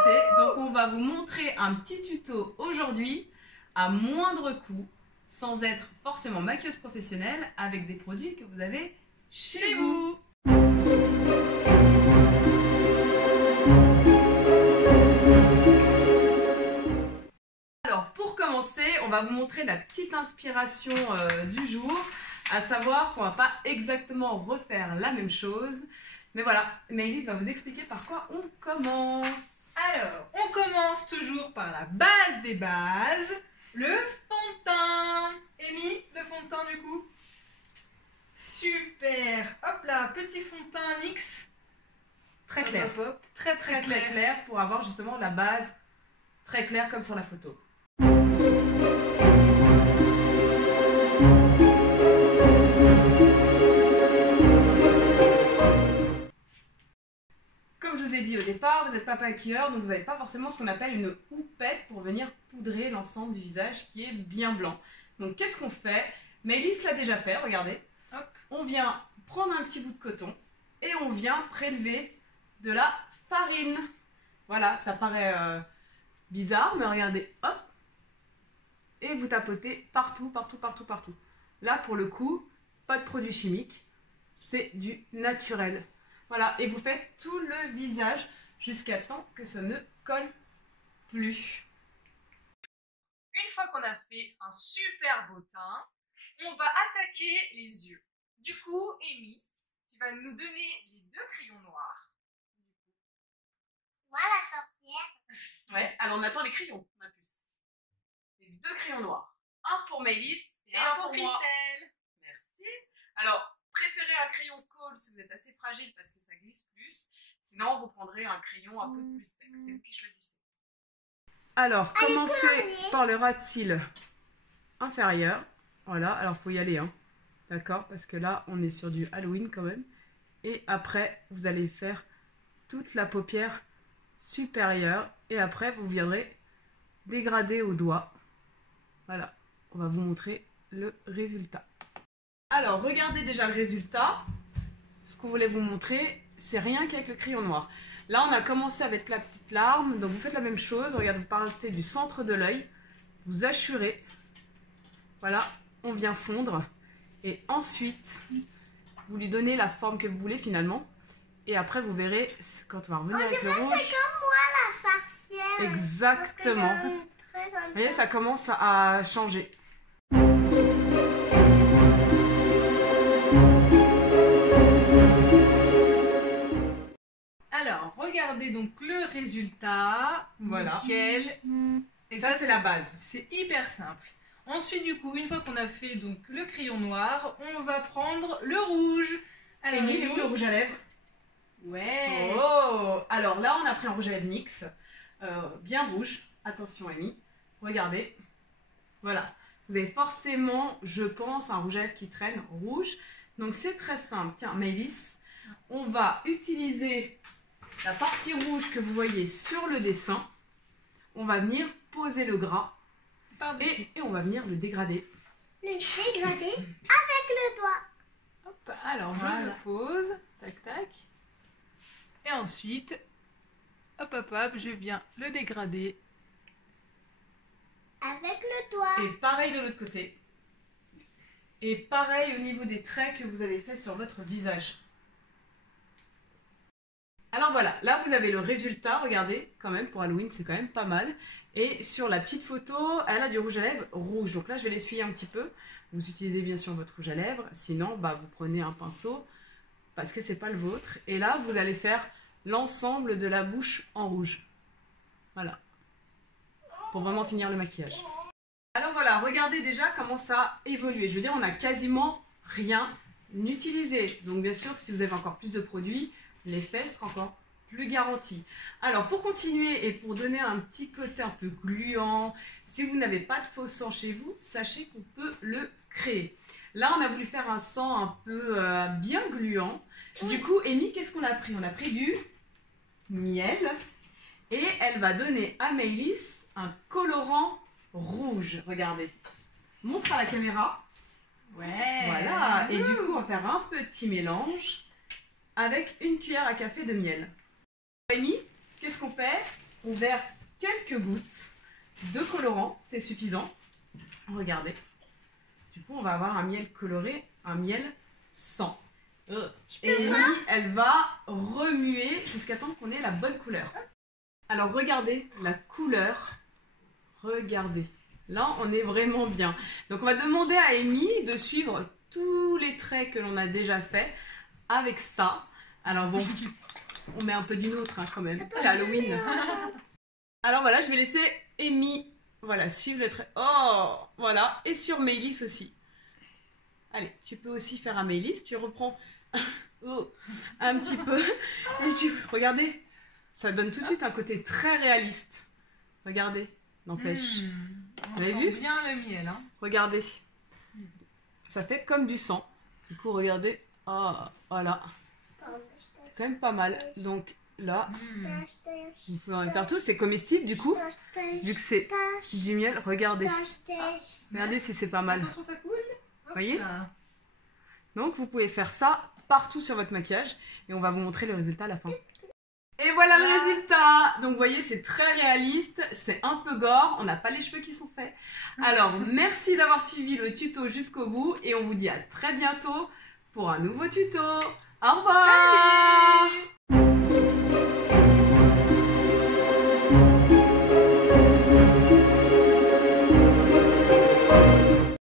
maté. Donc on va vous montrer un petit tuto aujourd'hui à moindre coût, sans être forcément maquilleuse professionnelle, avec des produits que vous avez chez vous. Alors pour commencer, on va vous montrer la petite inspiration du jour, à savoir qu'on va pas exactement refaire la même chose. Mais voilà, Maëlys va vous expliquer par quoi on commence. Alors, on commence toujours par la base des bases, le fond de teint. Amy, le fond de teint du coup. Super. Hop là, petit fond de teint NYX. Très clair. Hop, hop, hop. Très clair pour avoir justement la base très claire comme sur la photo. Comme je vous ai dit au départ, vous n'êtes pas maquilleur, donc vous n'avez pas forcément ce qu'on appelle une houppette pour venir poudrer l'ensemble du visage qui est bien blanc. Donc qu'est-ce qu'on fait? Maëlys l'a déjà fait, regardez. Hop. On vient prendre un petit bout de coton et on vient prélever de la farine. Voilà, ça paraît bizarre, mais regardez, hop. Et vous tapotez partout, partout, partout, partout. Là, pour le coup, pas de produits chimiques, c'est du naturel. Voilà, et vous faites tout le visage jusqu'à temps que ça ne colle plus. Une fois qu'on a fait un super beau teint, on va attaquer les yeux. Du coup, Amy, tu vas nous donner les deux crayons noirs. Moi, la sorcière. Ouais, alors on attend les crayons, ma puce. Les deux crayons noirs. Un pour Maëlys Et un pour moi. Christelle. Merci. Alors, préférez un crayon colle si vous êtes assez fragile parce que ça glisse plus. Sinon, vous prendrez un crayon un peu plus sec. C'est vous qui choisissez. Alors, commencez par le ras de cils inférieur. Voilà, alors il faut y aller, hein. D'accord? Parce que là, on est sur du Halloween quand même. Et après, vous allez faire toute la paupière supérieure. Et après, vous viendrez dégrader au doigt. Voilà, on va vous montrer le résultat. Alors, regardez déjà le résultat. Ce qu'on voulait vous montrer, c'est rien qu'avec le crayon noir. Là, on a commencé avec la petite larme. Donc, vous faites la même chose. Regardez, vous partez du centre de l'œil. Vous assurez. Voilà, on vient fondre. Et ensuite, vous lui donnez la forme que vous voulez finalement. Et après, vous verrez, quand on va revenir avec le rouge. C'est comme moi, la sorcière. Exactement. Vous voyez, ça commence à changer. Alors, regardez donc le résultat. Voilà. Nickel. Et ça, c'est la base. C'est hyper simple. Ensuite, du coup, une fois qu'on a fait donc le crayon noir, on va prendre le rouge. Alors, Amy, il est où le rouge à lèvres? Ouais. Oh! Alors là, on a pris un rouge à lèvres NYX, bien rouge. Attention, Amy. Regardez. Voilà. Vous avez forcément, je pense, un rouge à lèvres qui traîne rouge. Donc c'est très simple. Tiens, Maëlys, on va utiliser la partie rouge que vous voyez sur le dessin. On va venir poser le gras et on va venir le dégrader. Le dégrader avec le doigt. Hop, alors Voilà. je le pose. Tac, tac. Et ensuite, hop, hop, hop, je viens le dégrader. Avec le doigt. Et pareil de l'autre côté. Et pareil au niveau des traits que vous avez fait sur votre visage. Alors voilà, là vous avez le résultat, regardez, quand même, pour Halloween, c'est quand même pas mal. Et sur la petite photo, elle a du rouge à lèvres rouge. Donc là, je vais l'essuyer un petit peu. Vous utilisez bien sûr votre rouge à lèvres. Sinon, bah, vous prenez un pinceau parce que c'est pas le vôtre. Et là, vous allez faire l'ensemble de la bouche en rouge. Voilà. Pour vraiment finir le maquillage. Alors voilà, regardez déjà comment ça a évolué. Je veux dire, on n'a quasiment rien utilisé. Donc bien sûr, si vous avez encore plus de produits, l'effet sera encore plus garanti. Alors pour continuer et pour donner un petit côté un peu gluant, si vous n'avez pas de faux sang chez vous, sachez qu'on peut le créer. Là, on a voulu faire un sang un peu bien gluant. Du coup, Amy, qu'est-ce qu'on a pris? On a pris du miel et elle va donner à Maëlys un colorant rouge. Regardez. Montre à la caméra. Ouais. Voilà. Et du coup, on va faire un petit mélange avec une cuillère à café de miel. Amy, qu'est-ce qu'on fait? on verse quelques gouttes de colorant, c'est suffisant. Regardez. Du coup, on va avoir un miel coloré, un miel sans. Et Amy, elle va remuer jusqu'à temps qu'on ait la bonne couleur. Alors, regardez la couleur. Regardez. Là, on est vraiment bien. Donc, on va demander à Amy de suivre tous les traits que l'on a déjà fait avec ça. Alors bon, on met un peu du nôtre hein, quand même. C'est Halloween. Alors voilà, je vais laisser Amy, voilà, suivre les traits. Oh, voilà. Et sur Maëlys aussi. Allez, tu peux aussi faire un Maëlys. Tu reprends un petit peu. Et regardez, ça donne tout de suite un côté très réaliste. Regardez, n'empêche. Vous avez vu? Bien le miel, hein. Regardez. Ça fait comme du sang. Du coup, regardez. Oh, voilà. C'est quand même pas mal. Donc là, vous pouvez en mettre partout. C'est comestible du coup. Vu que c'est du miel, regardez. Regardez si c'est pas mal. Attention, ça coule. Vous voyez? Donc vous pouvez faire ça partout sur votre maquillage. Et on va vous montrer le résultat à la fin. Et voilà le résultat. Donc vous voyez, c'est très réaliste, c'est un peu gore, on n'a pas les cheveux qui sont faits. Alors merci d'avoir suivi le tuto jusqu'au bout et on vous dit à très bientôt pour un nouveau tuto. Au revoir. Salut.